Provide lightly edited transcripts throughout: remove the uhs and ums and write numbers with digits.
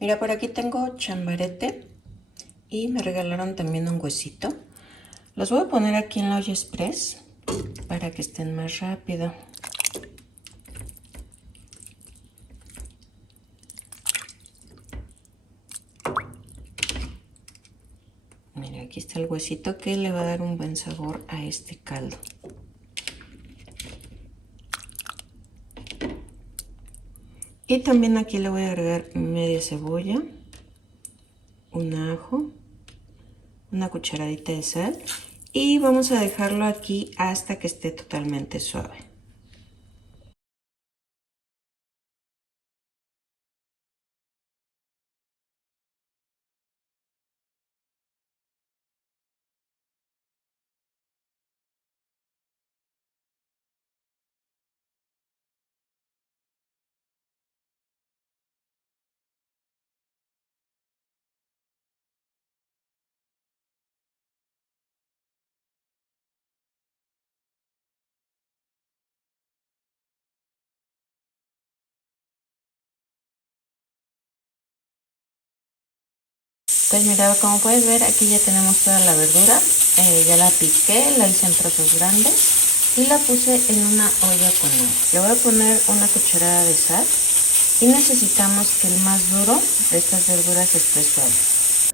Mira, por aquí tengo chambarete y me regalaron también un huesito. Los voy a poner aquí en la olla express para que estén más rápido. Mira, aquí está el huesito que le va a dar un buen sabor a este caldo. Y también aquí le voy a agregar media cebolla, un ajo, una cucharadita de sal y vamos a dejarlo aquí hasta que esté totalmente suave. Pues mira, como puedes ver, aquí ya tenemos toda la verdura. Ya la piqué, la hice en trozos grandes y la puse en una olla con agua. Le voy a poner una cucharada de sal y necesitamos que el más duro de estas verduras esté suave.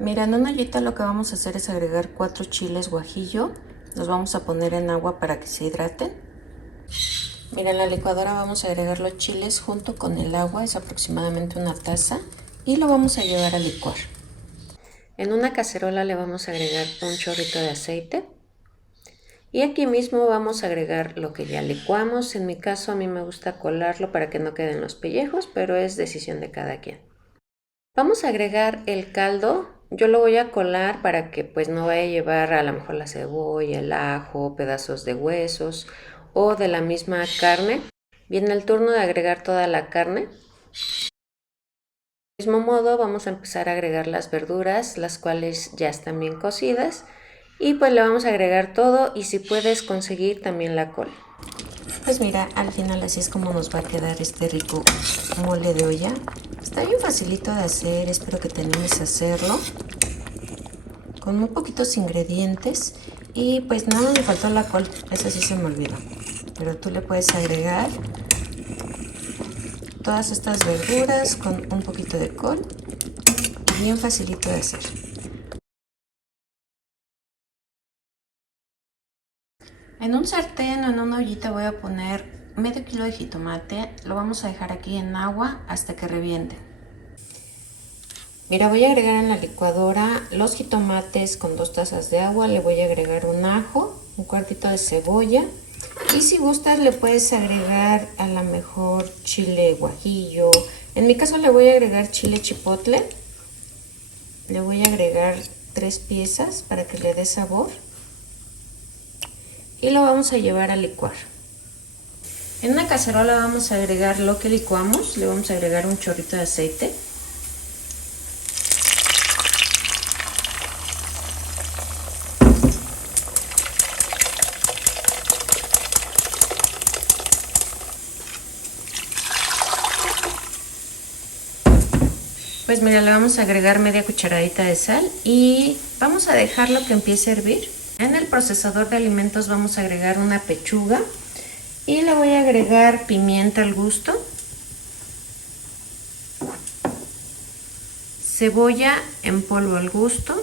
Mira, en una ollita lo que vamos a hacer es agregar 4 chiles guajillo. Los vamos a poner en agua para que se hidraten. Mira, en la licuadora vamos a agregar los chiles junto con el agua, es aproximadamente una taza, y lo vamos a llevar a licuar. En una cacerola le vamos a agregar un chorrito de aceite y aquí mismo vamos a agregar lo que ya licuamos. En mi caso a mí me gusta colarlo para que no queden los pellejos, pero es decisión de cada quien. Vamos a agregar el caldo. Yo lo voy a colar para que pues no vaya a llevar a lo mejor la cebolla, el ajo, pedazos de huesos o de la misma carne. Viene el turno de agregar toda la carne. Del mismo modo vamos a empezar a agregar las verduras, las cuales ya están bien cocidas, y pues le vamos a agregar todo y si puedes conseguir también la col. Pues mira, al final así es como nos va a quedar este rico mole de olla. Está bien facilito de hacer, espero que te animes a hacerlo. Con muy poquitos ingredientes y pues nada, me faltó la col, esa sí se me olvidó. Pero tú le puedes agregar todas estas verduras con un poquito de col, bien facilito de hacer. En un sartén o en una ollita voy a poner medio kilo de jitomate, lo vamos a dejar aquí en agua hasta que reviente. Mira, voy a agregar en la licuadora los jitomates con 2 tazas de agua, le voy a agregar un ajo, un cuartito de cebolla y si gustas le puedes agregar a lo mejor chile guajillo. En mi caso le voy a agregar chile chipotle, le voy a agregar 3 piezas para que le dé sabor y lo vamos a llevar a licuar. En una cacerola vamos a agregar lo que licuamos, le vamos a agregar un chorrito de aceite. Pues mira, le vamos a agregar media cucharadita de sal y vamos a dejarlo que empiece a hervir. En el procesador de alimentos vamos a agregar una pechuga y le voy a agregar pimienta al gusto, cebolla en polvo al gusto,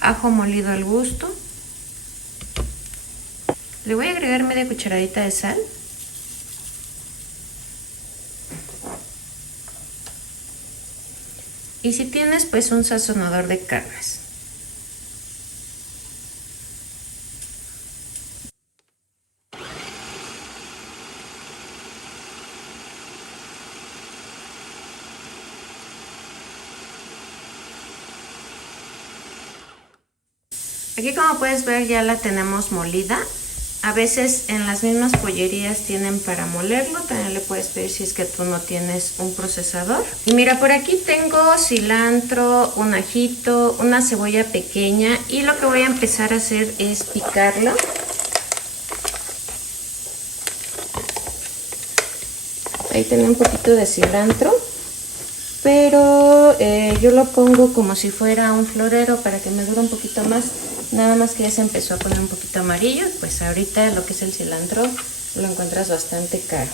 ajo molido al gusto, le voy a agregar media cucharadita de sal y si tienes pues un sazonador de carnes. Aquí como puedes ver ya la tenemos molida. A veces en las mismas pollerías tienen para molerlo, también le puedes pedir si es que tú no tienes un procesador. Y mira, por aquí tengo cilantro, un ajito, una cebolla pequeña y lo que voy a empezar a hacer es picarlo. ahí tenía un poquito de cilantro, pero yo lo pongo como si fuera un florero para que me dure un poquito más. Nada más que ya se empezó a poner un poquito amarillo, pues ahorita lo que es el cilantro lo encuentras bastante caro.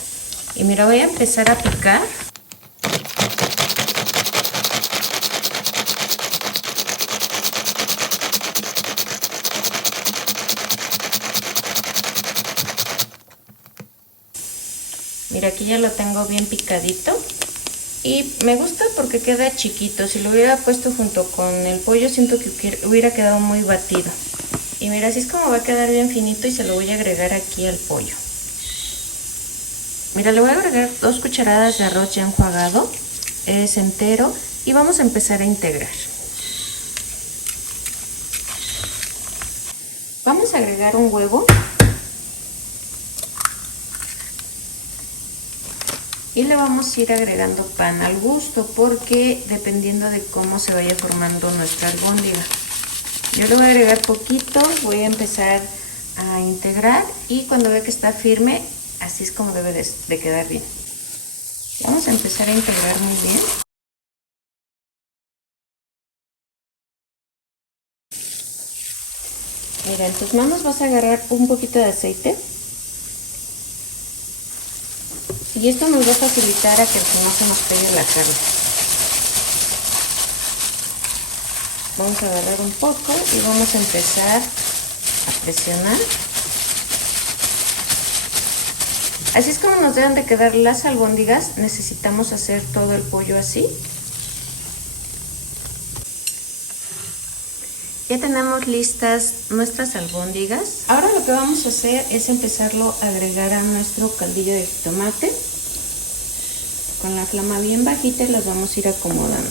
Y mira, voy a empezar a picar. Mira, aquí ya lo tengo bien picadito. Y me gusta porque queda chiquito. Si lo hubiera puesto junto con el pollo, siento que hubiera quedado muy batido. Y mira, así es como va a quedar bien finito y se lo voy a agregar aquí al pollo. Mira, le voy a agregar 2 cucharadas de arroz ya enjuagado, es entero, y vamos a empezar a integrar. Vamos a agregar un huevo. Y le vamos a ir agregando pan al gusto, porque dependiendo de cómo se vaya formando nuestra albóndiga. Yo le voy a agregar poquito, voy a empezar a integrar y cuando vea que está firme, así es como debe de quedar bien. Vamos a empezar a integrar muy bien. Mira, en tus manos vas a agarrar un poquito de aceite. Y esto nos va a facilitar a que no se nos pegue la carne. Vamos a agarrar un poco y vamos a empezar a presionar. Así es como nos deben de quedar las albóndigas. Necesitamos hacer todo el pollo así. Ya tenemos listas nuestras albóndigas. Ahora lo que vamos a hacer es empezarlo a agregar a nuestro caldillo de jitomate. Con la flama bien bajita y las vamos a ir acomodando.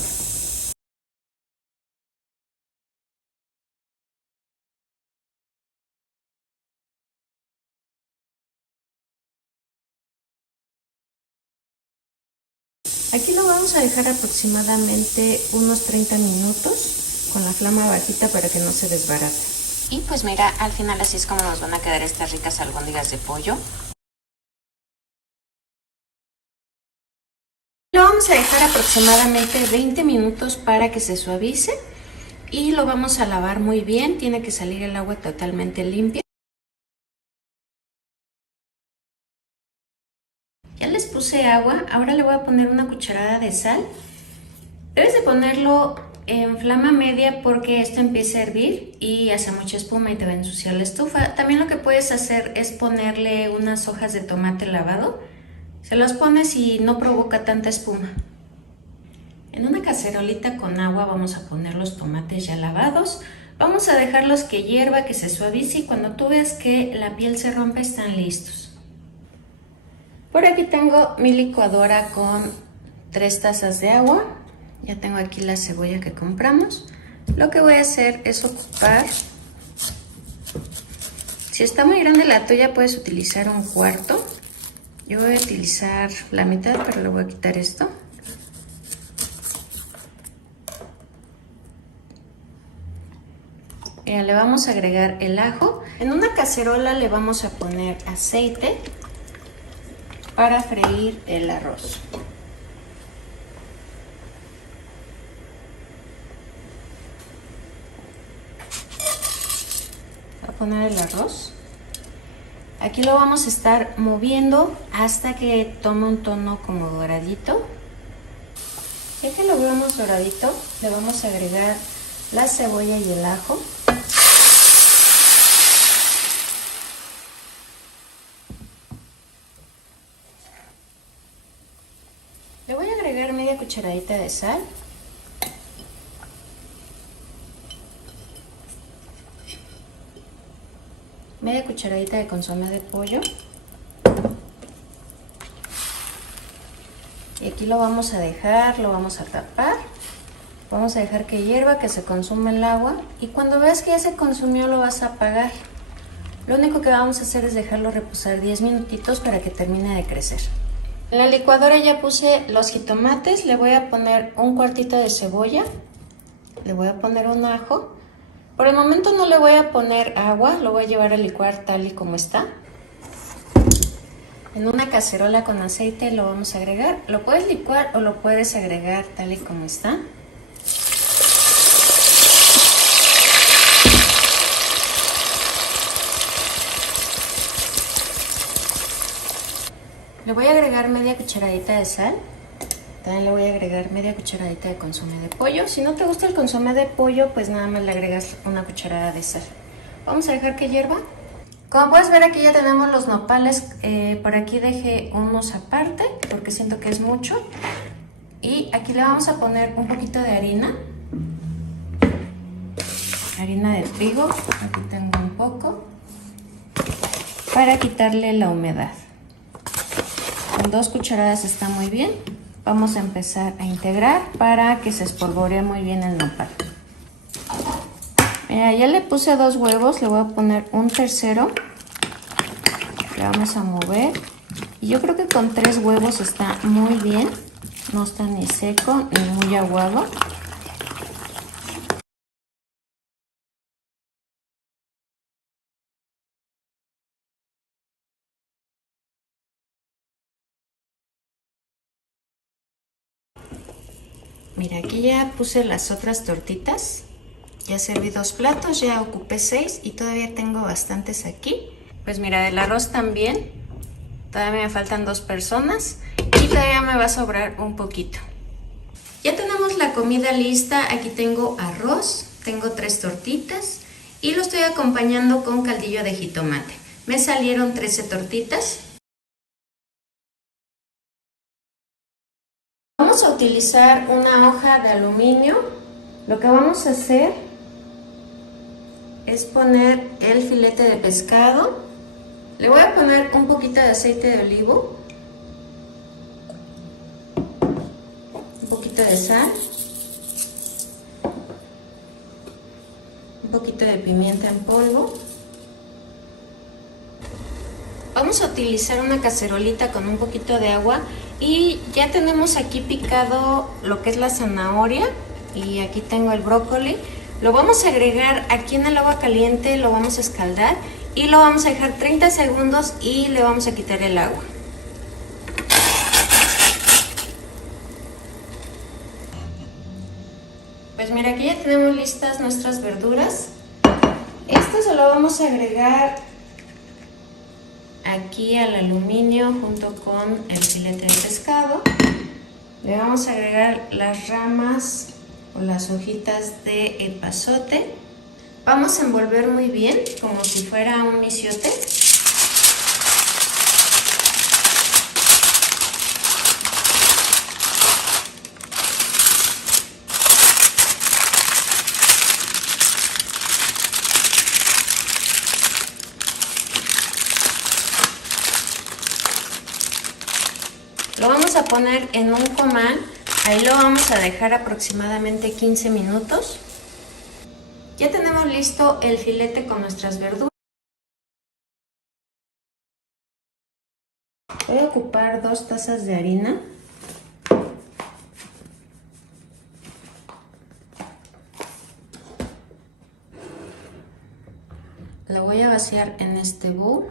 Aquí lo vamos a dejar aproximadamente unos 30 minutos con la flama bajita para que no se desbarate. Y pues mira, al final así es como nos van a quedar estas ricas albóndigas de pollo. Lo vamos a dejar aproximadamente 20 minutos para que se suavice y lo vamos a lavar muy bien. Tiene que salir el agua totalmente limpia. Ya les puse agua, ahora le voy a poner una cucharada de sal. Debes de ponerlo en flama media porque esto empieza a hervir y hace mucha espuma y te va a ensuciar la estufa. También lo que puedes hacer es ponerle unas hojas de tomate lavado. Se las pones y no provoca tanta espuma. En una cacerolita con agua vamos a poner los tomates ya lavados. Vamos a dejarlos que hierva, que se suavice y cuando tú ves que la piel se rompe están listos. Por aquí tengo mi licuadora con 3 tazas de agua. Ya tengo aquí la cebolla que compramos. Lo que voy a hacer es ocupar, si está muy grande la tuya puedes utilizar 1/4. Yo voy a utilizar la mitad, pero le voy a quitar esto. Mira, le vamos a agregar el ajo. En una cacerola le vamos a poner aceite para freír el arroz. Voy a poner el arroz. Aquí lo vamos a estar moviendo hasta que tome un tono como doradito. Ya que lo veamos doradito, le vamos a agregar la cebolla y el ajo. Le voy a agregar media cucharadita de sal. Media cucharadita de consomé de pollo. Y aquí lo vamos a dejar, lo vamos a tapar. Vamos a dejar que hierva, que se consuma el agua. Y cuando veas que ya se consumió lo vas a apagar. Lo único que vamos a hacer es dejarlo reposar 10 minutitos para que termine de crecer. En la licuadora ya puse los jitomates, le voy a poner 1/4 de cebolla, le voy a poner un ajo. Por el momento no le voy a poner agua, lo voy a llevar a licuar tal y como está. En una cacerola con aceite lo vamos a agregar. Lo puedes licuar o lo puedes agregar tal y como está. Le voy a agregar media cucharadita de sal. También le voy a agregar media cucharadita de consomé de pollo. Si no te gusta el consomé de pollo, pues nada más le agregas una cucharada de sal. Vamos a dejar que hierva. Como puedes ver, aquí ya tenemos los nopales. Por aquí dejé unos aparte porque siento que es mucho. Y aquí le vamos a poner un poquito de harina. Harina de trigo. Aquí tengo un poco. Para quitarle la humedad. Con 2 cucharadas está muy bien. Vamos a empezar a integrar para que se espolvoree muy bien el nopal. Mira, ya le puse 2 huevos, le voy a poner un tercero. Le vamos a mover. Y yo creo que con 3 huevos está muy bien. No está ni seco ni muy aguado. Mira, aquí ya puse las otras tortitas. Ya serví 2 platos, ya ocupé 6 y todavía tengo bastantes aquí. Pues mira, del arroz también. Todavía me faltan 2 personas y todavía me va a sobrar un poquito. Ya tenemos la comida lista. Aquí tengo arroz, tengo 3 tortitas y lo estoy acompañando con caldillo de jitomate. Me salieron 13 tortitas. Vamos a utilizar una hoja de aluminio. Lo que vamos a hacer es poner el filete de pescado. Le voy a poner un poquito de aceite de olivo, un poquito de sal, un poquito de pimienta en polvo. Vamos a utilizar una cacerolita con un poquito de agua y ya tenemos aquí picado lo que es la zanahoria y aquí tengo el brócoli. Lo vamos a agregar aquí en el agua caliente, lo vamos a escaldar y lo vamos a dejar 30 segundos y le vamos a quitar el agua. Pues mira, aquí ya tenemos listas nuestras verduras. Esto se lo vamos a agregar aquí al aluminio junto con el filete de pescado. Le vamos a agregar las ramas o las hojitas de epazote. Vamos a envolver muy bien, como si fuera un misiote. Lo vamos a poner en un comal, ahí lo vamos a dejar aproximadamente 15 minutos. Ya tenemos listo el filete con nuestras verduras. Voy a ocupar 2 tazas de harina. La voy a vaciar en este bowl.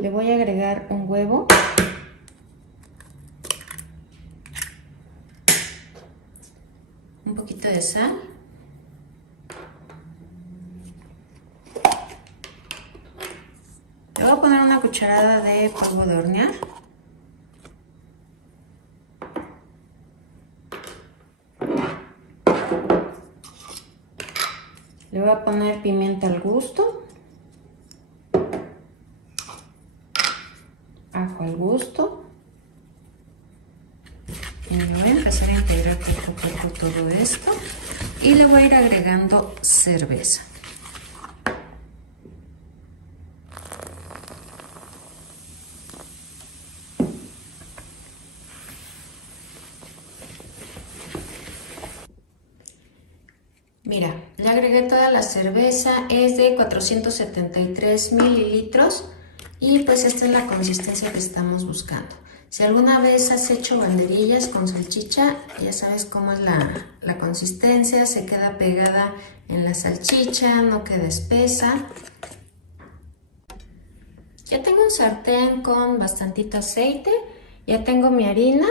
Le voy a agregar un huevo. Un poquito de sal. Le voy a poner una cucharada de polvo de hornear. Le voy a poner pimienta al gusto. Ajo al gusto. Y voy a empezar a integrar poco a poco todo esto. Y le voy a ir agregando cerveza. Mira, le agregué toda la cerveza, es de 473 mililitros y pues esta es la consistencia que estamos buscando. Si alguna vez has hecho banderillas con salchicha, ya sabes cómo es la consistencia, se queda pegada en la salchicha, no queda espesa. Ya tengo un sartén con bastantito aceite, ya tengo mi harina,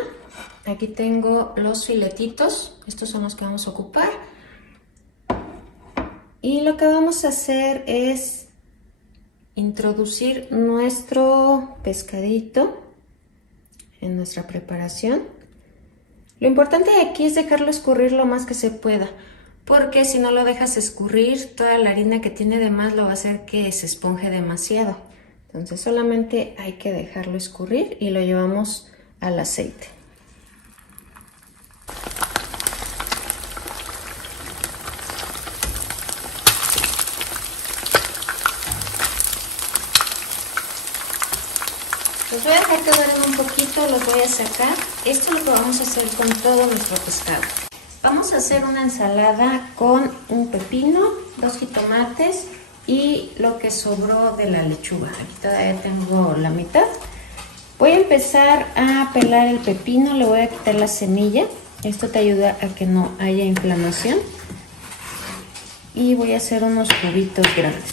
aquí tengo los filetitos, estos son los que vamos a ocupar. Y lo que vamos a hacer es introducir nuestro pescadito en nuestra preparación. Lo importante de aquí es dejarlo escurrir lo más que se pueda, porque si no lo dejas escurrir, toda la harina que tiene de más lo va a hacer que se esponje demasiado. Entonces solamente hay que dejarlo escurrir y lo llevamos al aceite. Los voy a dejar que duren un poquito, los voy a sacar. Esto es lo que vamos a hacer con todo nuestro pescado. Vamos a hacer una ensalada con un pepino, 2 jitomates y lo que sobró de la lechuga. Aquí todavía tengo la mitad. Voy a empezar a pelar el pepino, le voy a quitar la semilla. Esto te ayuda a que no haya inflamación. Y voy a hacer unos cubitos grandes.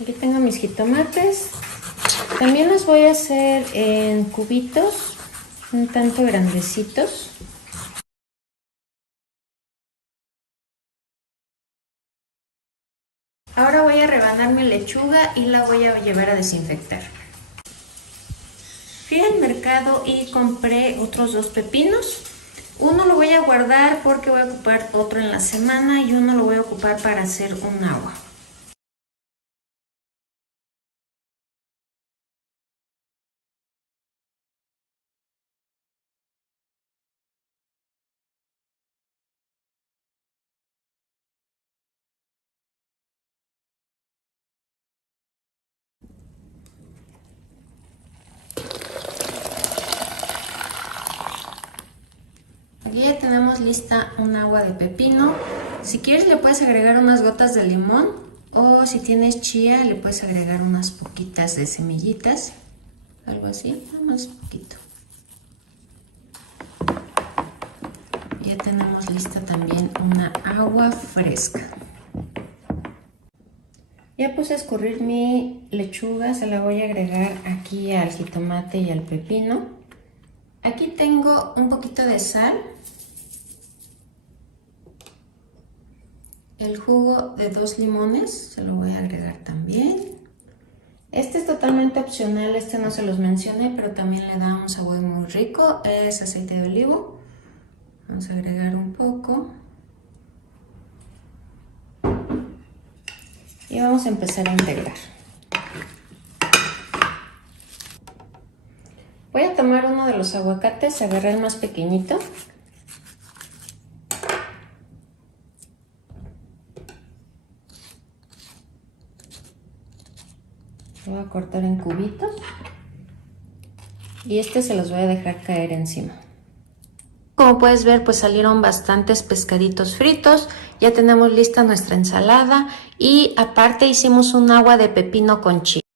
Aquí tengo mis jitomates. También los voy a hacer en cubitos, un tanto grandecitos. Ahora voy a rebanar mi lechuga y la voy a llevar a desinfectar. Fui al mercado y compré otros 2 pepinos. Uno lo voy a guardar porque voy a ocupar otro en la semana y uno lo voy a ocupar para hacer un agua. Aquí ya tenemos lista un agua de pepino. Si quieres le puedes agregar unas gotas de limón o si tienes chía le puedes agregar unas poquitas de semillitas, algo así, más poquito. Ya tenemos lista también una agua fresca. Ya puse a escurrir mi lechuga, se la voy a agregar aquí al jitomate y al pepino. Aquí tengo un poquito de sal, el jugo de 2 limones, se lo voy a agregar también. Este es totalmente opcional, este no se los mencioné, pero también le da un sabor muy rico, es aceite de olivo. Vamos a agregar un poco. Y vamos a empezar a integrar. Voy a tomar uno de los aguacates, agarré el más pequeñito. Lo voy a cortar en cubitos. Y este se los voy a dejar caer encima. Como puedes ver, pues salieron bastantes pescaditos fritos. Ya tenemos lista nuestra ensalada y aparte hicimos un agua de pepino con chile.